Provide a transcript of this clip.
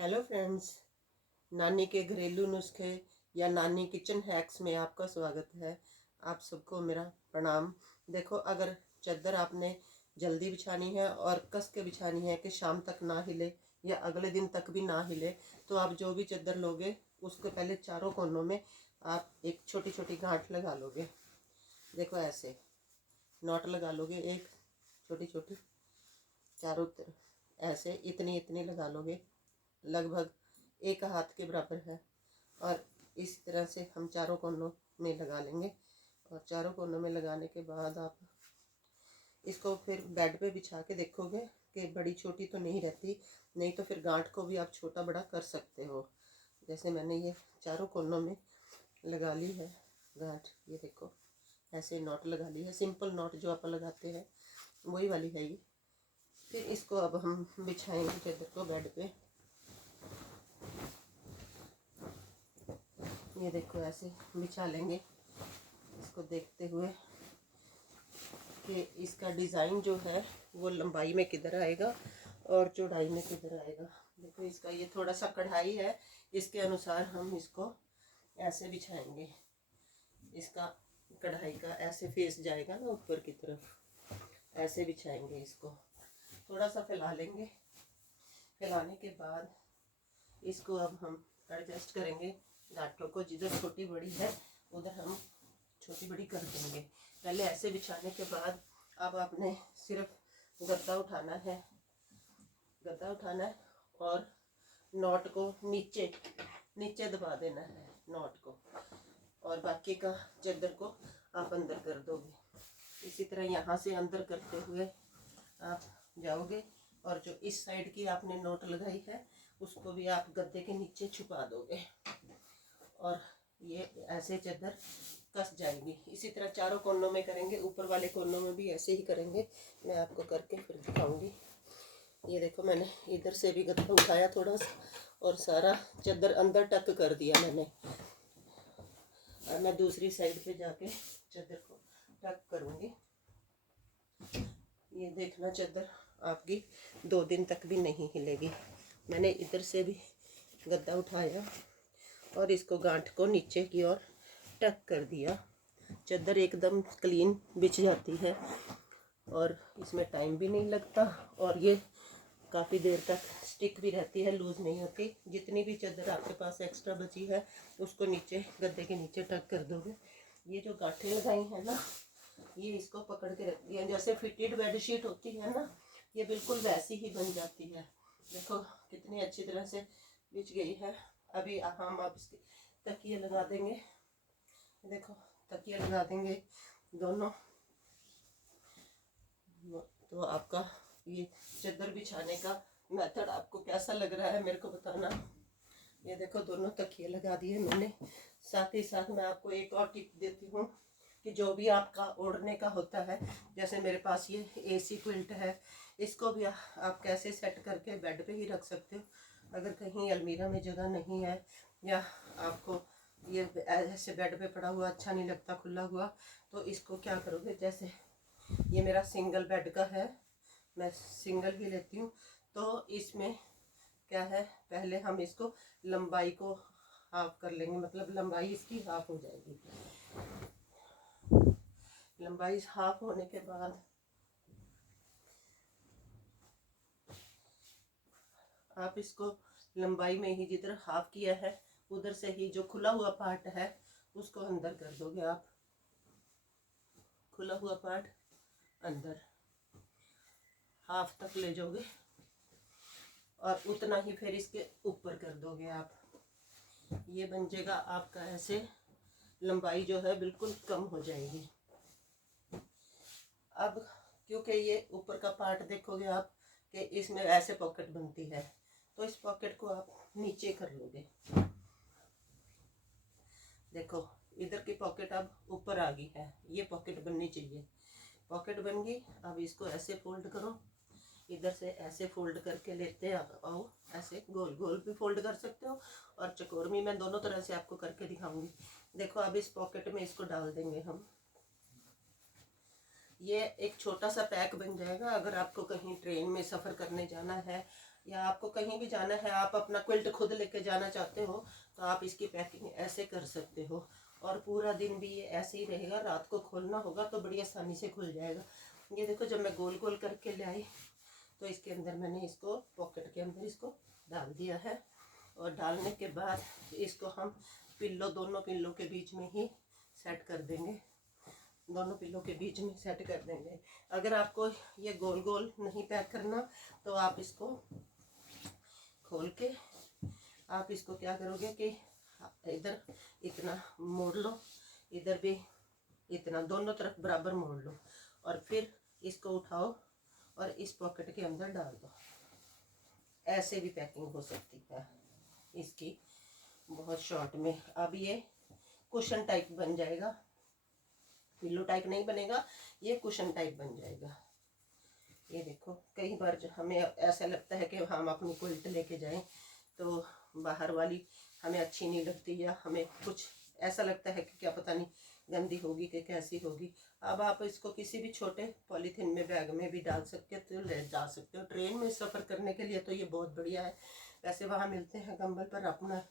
Hello friends, नानी के घरेलू नुस्खे या नानी किचन हैक्स में आपका स्वागत है। आप सबको मेरा प्रणाम। देखो, अगर चादर आपने जल्दी बिछानी है और कस के बिछानी है कि शाम तक ना हिले या अगले दिन तक भी ना हिले, तो आप जो भी चादर लोगे उसके पहले चारों कोनों में आप एक छोटी छोटी गांठ लगा लोगे। देखो, ऐसे नॉट लगा लोगे, एक छोटी छोटी चारों तरफ ऐसे इतनी इतनी लगा लोगे, लगभग एक हाथ के बराबर है। और इस तरह से हम चारों कोनों में लगा लेंगे। और चारों कोनों में लगाने के बाद आप इसको फिर बेड पे बिछा के देखोगे कि बड़ी छोटी तो नहीं रहती, नहीं तो फिर गांठ को भी आप छोटा बड़ा कर सकते हो। जैसे मैंने ये चारों कोनों में लगा ली है गांठ, ये देखो ऐसे नॉट लगा ली है, सिंपल नॉट जो आप लगाते हैं वही वाली है ये। फिर इसको अब हम बिछाएंगे चादर को बेड पे। ये देखो ऐसे बिछा लेंगे, इसको देखते हुए कि इसका डिज़ाइन जो है वो लंबाई में किधर आएगा और चौड़ाई में किधर आएगा। देखो, इसका ये थोड़ा सा कढ़ाई है, इसके अनुसार हम इसको ऐसे बिछाएंगे। इसका कढ़ाई का ऐसे फेस जाएगा ना ऊपर की तरफ, ऐसे बिछाएंगे। इसको थोड़ा सा फैला लेंगे। फैलाने के बाद इसको अब हम एडजस्ट करेंगे गांठों को, जिधर छोटी बड़ी है उधर हम छोटी बड़ी कर देंगे। पहले ऐसे बिछाने के बाद अब आपने सिर्फ गद्दा उठाना है, गद्दा उठाना है और नॉट को नीचे नीचे दबा देना है नॉट को, और बाकी का चादर को आप अंदर कर दोगे। इसी तरह यहाँ से अंदर करते हुए आप जाओगे और जो इस साइड की आपने नोट लगाई है उसको भी आप गद्दे के नीचे छुपा दोगे और ये ऐसे चादर कस जाएगी। इसी तरह चारों कोनों में करेंगे, ऊपर वाले कोनों में भी ऐसे ही करेंगे। मैं आपको करके फिर दिखाऊंगी। ये देखो, मैंने इधर से भी गद्दा उठाया थोड़ा सा और सारा चादर अंदर टक कर दिया मैंने। और मैं दूसरी साइड पे जाके चादर को टक करूँगी। ये देखना, चादर आपकी 2 दिन तक भी नहीं हिलेगी। मैंने इधर से भी गद्दा उठाया और इसको गांठ को नीचे की ओर टक कर दिया। चादर एकदम क्लीन बिछ जाती है और इसमें टाइम भी नहीं लगता और ये काफ़ी देर तक स्टिक भी रहती है, लूज़ नहीं होती। जितनी भी चादर आपके पास एक्स्ट्रा बची है उसको नीचे गद्दे के नीचे टक कर दोगे। ये जो गांठें लगाई हैं ना, ये इसको पकड़ के रखती है। जैसे फिटेड बेडशीट होती है ना, ये बिल्कुल वैसी ही बन जाती है। देखो कितनी अच्छी तरह से बिछ गई है। अभी हम अब इसके तकिए लगा देंगे। देखो, तकिए लगा देंगे दोनों। तो आपका ये चादर बिछाने का मेथड आपको कैसा लग रहा है मेरे को बताना। ये देखो, दोनों तकिए लगा दिए मैंने। साथ ही साथ मैं आपको एक और टिप देती हूँ कि जो भी आपका ओढ़ने का होता है, जैसे मेरे पास ये एसी क्विल्ट है, इसको भी आप कैसे सेट करके बेड पे ही रख सकते हो। अगर कहीं अलमीरा में जगह नहीं है या आपको ये ऐसे बेड पे पड़ा हुआ अच्छा नहीं लगता खुला हुआ, तो इसको क्या करोगे, जैसे ये मेरा सिंगल बेड का है, मैं सिंगल ही लेती हूँ। तो इसमें क्या है, पहले हम इसको लंबाई को हाफ कर लेंगे, मतलब लंबाई इसकी हाफ हो जाएगी। लंबाई हाफ होने के बाद आप इसको लंबाई में ही जिधर हाफ किया है उधर से ही जो खुला हुआ पार्ट है उसको अंदर कर दोगे आप। खुला हुआ पार्ट अंदर हाफ तक ले जाओगे और उतना ही फिर इसके ऊपर कर दोगे आप। ये बन जाएगा आपका ऐसे, लंबाई जो है बिल्कुल कम हो जाएगी। अब क्योंकि ये ऊपर का पार्ट देखोगे आप कि इसमें ऐसे पॉकेट बनती है, तो इस पॉकेट को आप नीचे कर लोगे। देखो, इधर की पॉकेट अब ऊपर आ गई है, ये पॉकेट बननी चाहिए। पॉकेट बन गई। अब इसको ऐसे फोल्ड करो, इधर से ऐसे फोल्ड करके लेते आओ। ऐसे गोल गोल भी फोल्ड कर सकते हो और चकोर में, मैं दोनों तरह से आपको करके दिखाऊंगी। देखो, अब इस पॉकेट में इसको डाल देंगे हम। ये एक छोटा सा पैक बन जाएगा। अगर आपको कहीं ट्रेन में सफ़र करने जाना है या आपको कहीं भी जाना है, आप अपना क्विल्ट खुद लेके जाना चाहते हो, तो आप इसकी पैकिंग ऐसे कर सकते हो। और पूरा दिन भी ये ऐसे ही रहेगा, रात को खोलना होगा तो बड़ी आसानी से खुल जाएगा। ये देखो, जब मैं गोल गोल करके ले आई तो इसके अंदर मैंने इसको पॉकेट के अंदर इसको डाल दिया है। और डालने के बाद इसको हम पिल्लो, दोनों पिल्लों के बीच में ही सेट कर देंगे, दोनों पिल्लों के बीच में सेट कर देंगे। अगर आपको ये गोल गोल नहीं पैक करना तो आप इसको खोल के आप इसको क्या करोगे कि इधर इतना मोड़ लो, इधर भी इतना, दोनों तरफ बराबर मोड़ लो, और फिर इसको उठाओ और इस पॉकेट के अंदर डाल दो। ऐसे भी पैकिंग हो सकती है इसकी, बहुत शॉर्ट में। अब ये कुशन टाइप बन जाएगा, पिल्लो टाइप नहीं बनेगा, ये कुशन टाइप बन जाएगा। ये देखो, कई बार जो हमें ऐसा लगता है कि हम अपनी क्विल्ट लेके जाएं तो बाहर वाली हमें अच्छी नहीं लगती, या हमें कुछ ऐसा लगता है कि क्या पता नहीं गंदी होगी कि कैसी होगी। अब आप इसको किसी भी छोटे पॉलीथीन में, बैग में भी डाल सकते हो, ले जा सकते हो। ट्रेन में सफ़र करने के लिए तो ये बहुत बढ़िया है। वैसे वहाँ मिलते हैं कंबल, पर अपना